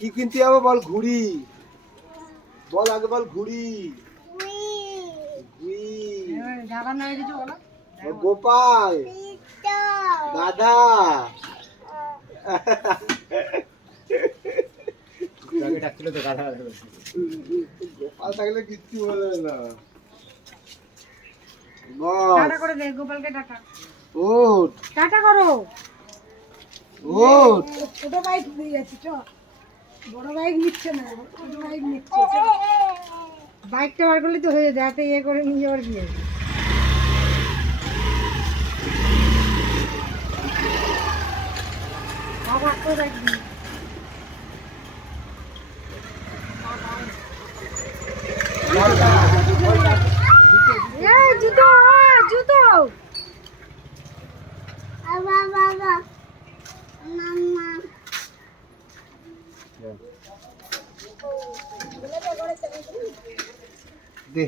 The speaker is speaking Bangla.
কি কিনতে যাবো বল? ঘুড়ি বল, আগে বল। ঘুড়ি, গোপাল, গাধা। গোপাল থাকলে কিচ্ছু বলবে না। টাটা করে দে গোপালকে, টাটা। ওঠ, টাটা করো। ওঠ। ছোট বাইক নিয়ে যাচ্ছি, চ। বড় বাইক নিচ্ছে না, ছোট বাইক নিচ্ছে। বাইকটা বার করলে তো হয়ে যায়, হাতে ইয়ে করে নিয়ে যাওয়ার কি আছে? বাবা তো রাখবি। জুতো, জুতো। দে।